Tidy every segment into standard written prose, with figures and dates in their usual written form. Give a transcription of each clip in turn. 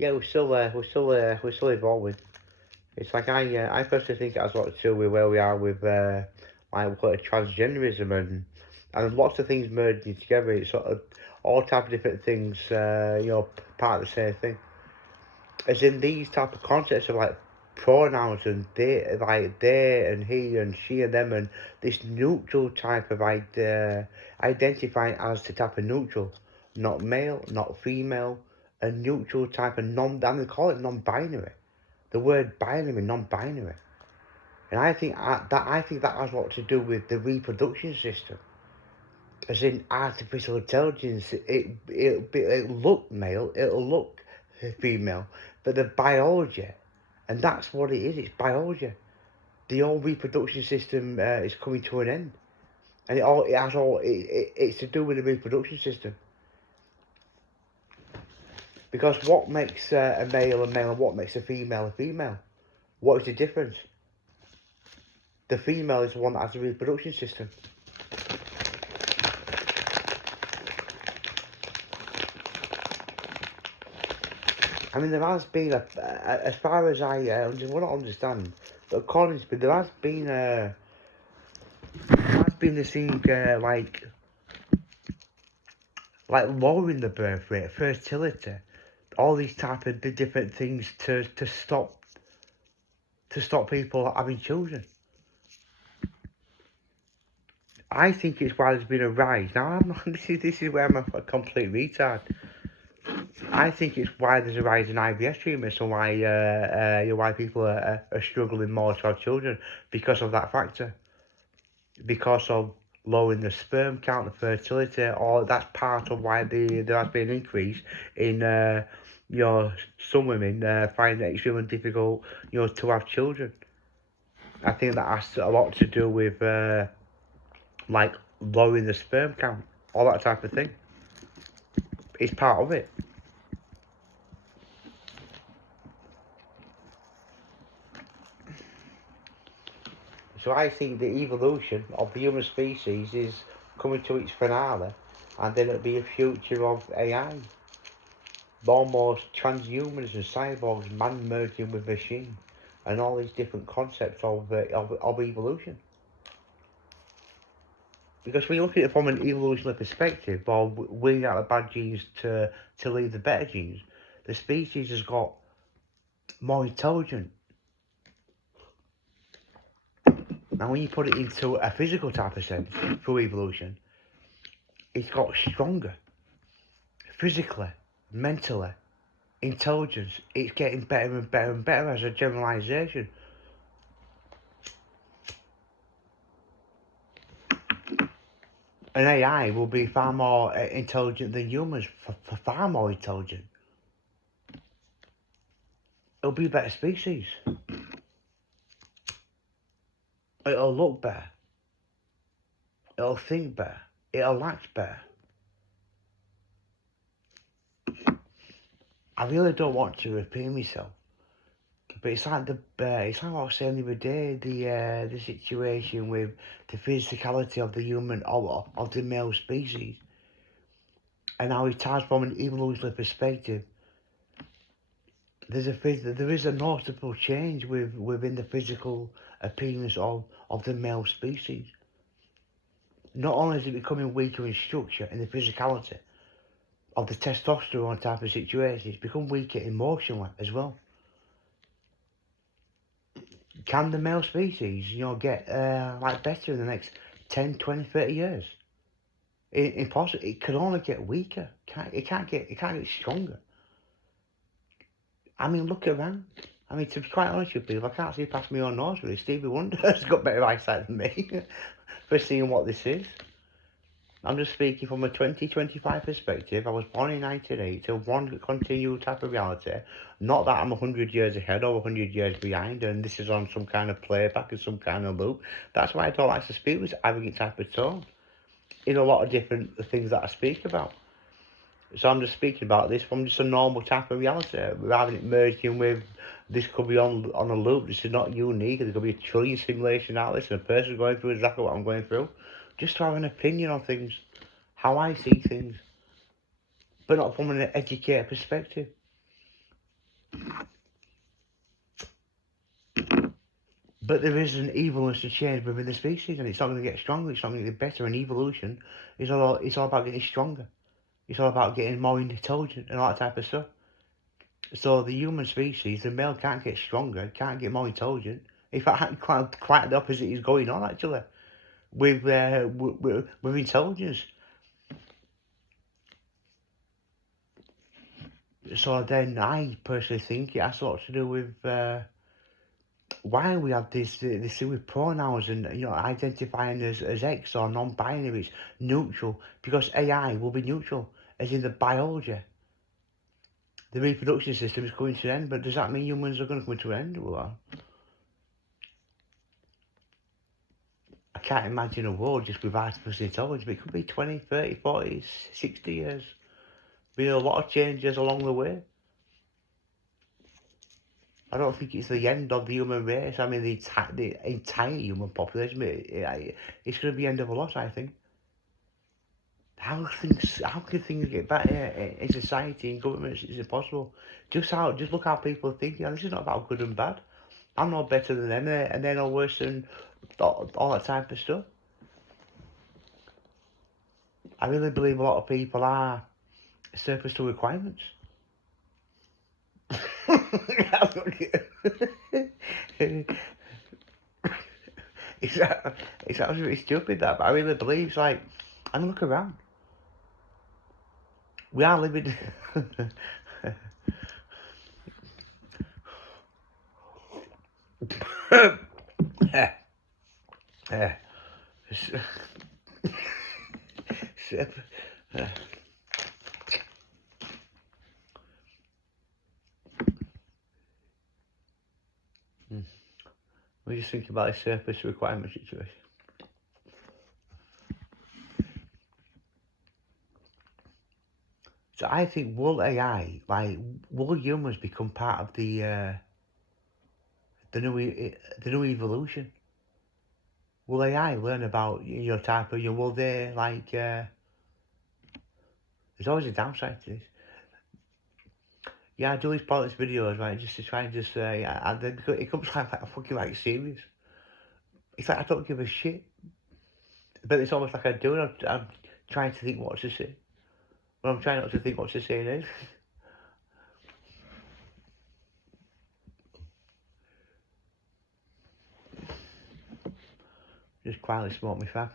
Yeah, we're still there. We're still evolving. It's like I personally think it has a lot to do with where we are with like what transgenderism and lots of things merging together. It's sort of all type of different things. Part of the same thing. As in these type of concepts of like pronouns and they and he and she and them and this neutral type of identifying as the type of neutral, not male, not female, a neutral type of they call it non-binary. The word binary, non-binary, and I think that has a lot to do with the reproduction system. As in artificial intelligence, it'll look male, it'll look female, but the biology, and that's what it is. It's biology. The whole reproduction system is coming to an end, and it's to do with the reproduction system. Because what makes a male, and what makes a female? What is the difference? The female is the one that has the reproduction system. I mean, there has been, as far as I want to understand, but according to me, there has been this thing like lowering the birth rate, fertility, all these type of different things to stop people having children. I think it's why there's been a rise. Now I'm not. This is where I'm a complete retard. I think it's why there's a rise in IVF treatments and why people are struggling more to have children because of that factor. Because of lowering the sperm count, the fertility, or that's part of why there has been an increase in some women find it extremely difficult to have children. I think that has a lot to do with like lowering the sperm count, all that type of thing. It's part of it. So I think the evolution of the human species is coming to its finale, and then it'll be a future of AI. Almost transhumans and cyborgs, man merging with machine, and all these different concepts of evolution. Because when you look at it from an evolutionary perspective, or we out the bad genes to leave the better genes, the species has got more intelligent. Now, when you put it into a physical type of sense through evolution, it's got stronger physically, mentally, intelligence. It's getting better and better and better as a generalization. An AI will be far more intelligent than humans, far more intelligent. It'll be a better species. It'll look better. It'll think better. It'll act better. I really don't want to repeat myself, but it's like it's like what I was saying the other day. The situation with the physicality of the human of the male species, and how it ties from an evolutionary perspective. There is a noticeable change within the physical appearance of the male species. Not only is it becoming weaker in structure and the physicality of the testosterone type of situation, it's become weaker emotionally as well. Can the male species, get better in the next 10, 20, 30 years? Impossible. It could only get weaker. It can't get stronger. I mean, look around. I mean, to be quite honest with you, I can't see past my own nose really. Stevie Wonder has got better eyesight than me for seeing what this is. I'm just speaking from a 2025 perspective. I was born in 1980, so one continual type of reality. Not that I'm 100 years ahead or 100 years behind, and this is on some kind of playback and some kind of loop. That's why I don't like to speak with arrogant type of tone in a lot of different things that I speak about. So I'm just speaking about this from just a normal type of reality, rather than it merging with this could be on a loop. This is not unique. There could be a trillion simulations out there, and a person going through exactly what I'm going through. Just to have an opinion on things, how I see things, but not from an educated perspective. But there is an evilness to change within the species, and it's not going to get stronger. It's not going to get better. And evolution it's all about getting stronger. It's all about getting more intelligent and all that type of stuff. So the human species, the male can't get stronger, can't get more intelligent. In fact, quite the opposite is going on actually with intelligence. So then I personally think it has a lot to do with why we have this thing with pronouns and identifying as X or non-binary. It's neutral because AI will be neutral, as in the biology. The reproduction system is coming to an end, but does that mean humans are going to come to an end? Well, I can't imagine a world just with artificial intelligence, but it could be 20, 30, 40, 60 years. Be a lot of changes along the way. I don't think it's the end of the human race. I mean, the entire human population. It's going to be the end of a lot, I think. How can things get better in society and governments? Is it possible? Just look how people think. This is not about good and bad. I'm no better than them, and they're no worse than all that type of stuff. I really believe a lot of people are surplus to requirements. It's absolutely stupid that, but I really believe it's like, and look around. We are living. We just think about a surplus requirement situation. So I think will AI, will humans become part of the new evolution? Will AI learn about your type of will they there's always a downside to this. Yeah, I do these pointless videos, right, just to try and and then because it comes like fucking serious. It's like I don't give a shit. But it's almost like I do, and I'm trying to think what to say. But I'm trying not to think what to say then. Just quietly smoke me fag.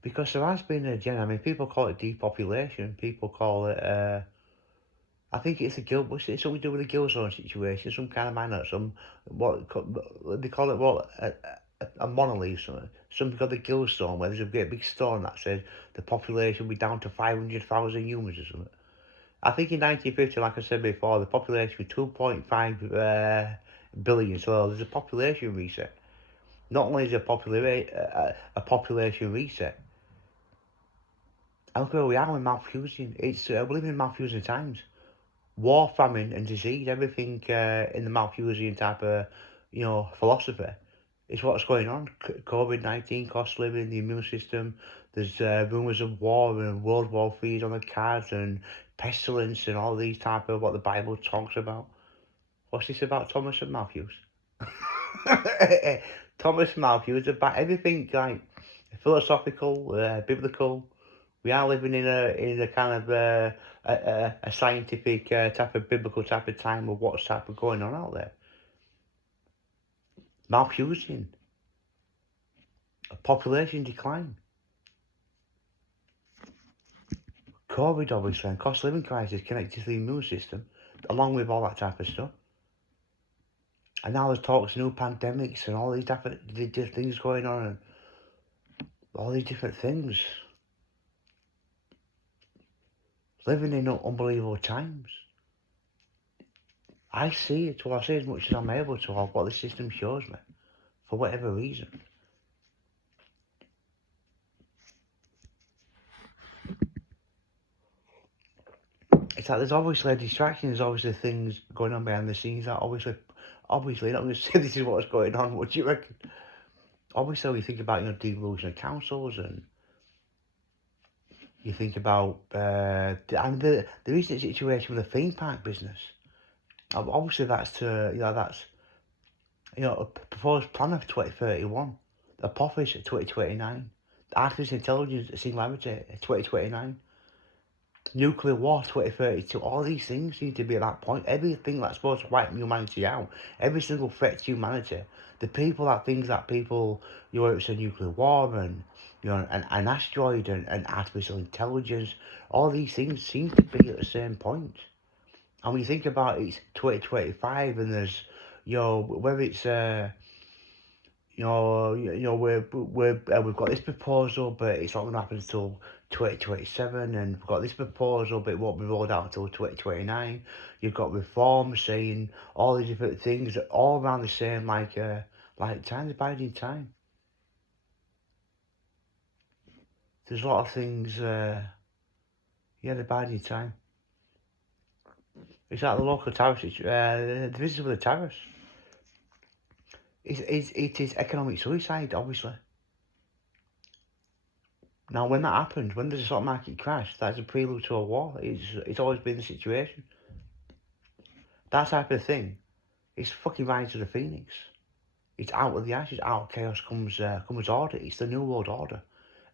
Because there has been I mean, people call it depopulation. People call it, I think it's it's something to do with the Gill Zone situation, some kind of minor, they call it, a monolith, something called the Gill Zone, where there's a great big stone that says the population will be down to 500,000 humans or something. I think in 1950, like I said before, the population was 2.5 billion, so there's a population reset. Not only is there a population reset, and look where we are with Malthusian. We're living in Malthusian times. War, famine, and disease, everything in the Malthusian type of, philosophy is what's going on. COVID-19, cost living, the immune system. There's rumours of war and World War III on the cards and pestilence and all these type of what the Bible talks about. What's this about Thomas and Matthews? Thomas Matthews about everything like philosophical, biblical. We are living in a kind of a scientific type of biblical type of time of what's type of going on out there. Malthusian, population decline, COVID obviously, and cost living crisis connected to the immune system, along with all that type of stuff. And now there's talks of new pandemics and all these different things going on, and all these different things. Living in unbelievable times. I see it, I see as much as I'm able to of what the system shows me, for whatever reason. It's like there's obviously a distraction, there's obviously things going on behind the scenes that obviously, not going to say this is what's going on, what do you reckon? Obviously, we think about, devolution of councils and You think about the recent situation with the theme park business. Obviously, that's that's a proposed plan of 2031, the Apophis 2029, the artificial intelligence singularity 2029, nuclear war 2032. All these things need to be at that point. Everything that's supposed to wipe humanity out, every single threat to humanity, the people that things that people, it's a nuclear war and an asteroid and artificial intelligence, all these things seem to be at the same point. And when you think about it, it's 2025 and there's, whether it's we've got this proposal, but it's not going to happen until 2027, and we've got this proposal, but it won't be rolled out until 2029. You've got reform saying all these different things, all around the same, like time, biding time. There's a lot of things, the biding time. It's like the local tariffs, the business with the tariffs. It is economic suicide, obviously. Now, when that happens, when there's a stock market crash, that's a prelude to a war. It's always been the situation. That type of thing, it's fucking rise of the phoenix. It's out of the ashes, out of chaos comes order. It's the new world order.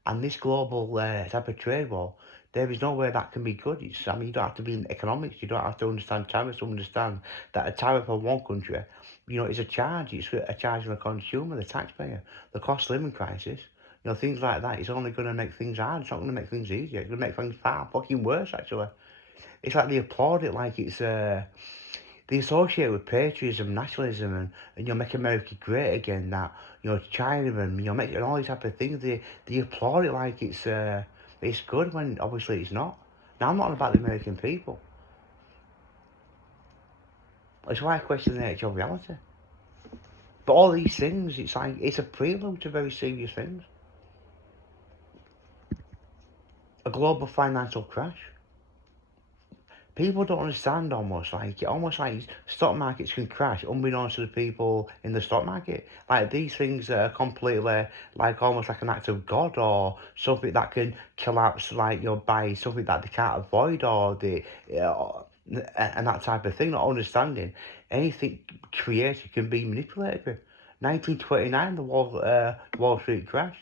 And this global type of trade war, there is no way that can be good. You don't have to be in economics. You don't have to understand tariffs to understand that a tariff on one country, is a charge. It's a charge on the consumer, the taxpayer, the cost of living crisis. Things like that. It's only going to make things hard. It's not going to make things easier. It's going to make things far fucking worse, actually. It's like they applaud it like it's they associate with patriotism, nationalism, and make America great again. That China and Mexico and all these type of things. They applaud it like it's good when obviously it's not. Now I'm not about the American people. That's why I question the nature of reality. But all these things, it's like it's a prelude to very serious things. A global financial crash. People don't understand almost like stock markets can crash unbeknownst to the people in the stock market. Like these things that are completely like almost like an act of God or something that can collapse like by something that they can't avoid or and that type of thing, not understanding anything created can be manipulated with. 1929, the Wall Street crash.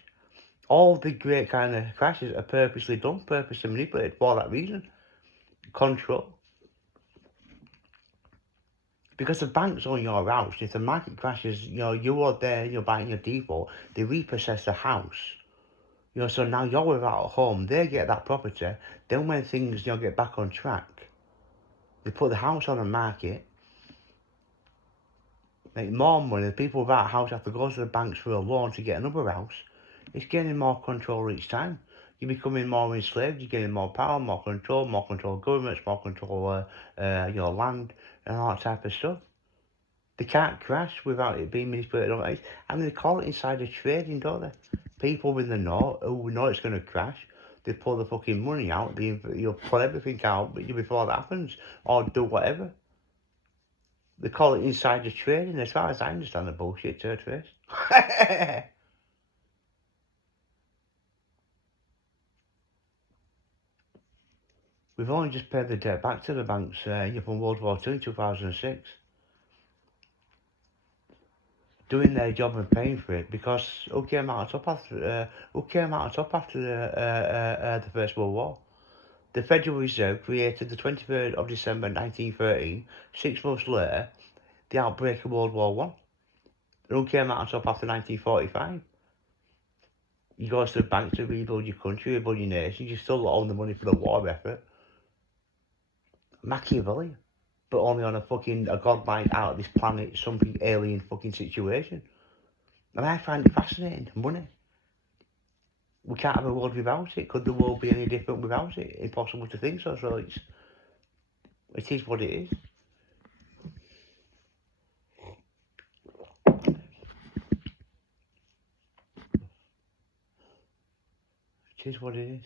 All the great kind of crashes are purposely done, purposely manipulated for that reason. Control. Because the banks own your house. If the market crashes, you are there, you're buying your default, they repossess the house. So now you're without a home, they get that property. Then when things, get back on track, they put the house on the market, make more money. The people without a house have to go to the banks for a loan to get another house. It's gaining more control each time. You're becoming more enslaved, you're getting more power, more control of governments, more control of your land, and all that type of stuff. They can't crash without it being manipulated. I mean, they call it insider trading, don't they? People with the know who know it's going to crash, they pull the fucking money out, you'll pull everything out before that happens, or do whatever. They call it insider trading. As far as I understand the bullshit, third face. We've only just paid the debt back to the banks from World War II in 2006. Doing their job and paying for it, because who came out on top after the First World War? The Federal Reserve, created the 23rd of December 1913, 6 months later, the outbreak of World War One. Who came out on top after 1945? You go to the bank to rebuild your country, rebuild your nation, you still own the money for the war effort. Machiavelli, but only on a godlike out of this planet, something alien fucking situation. And I find it fascinating. Money. We can't have a world without it. Could the world be any different without it? Impossible to think so. So it is what it is. It is what it is.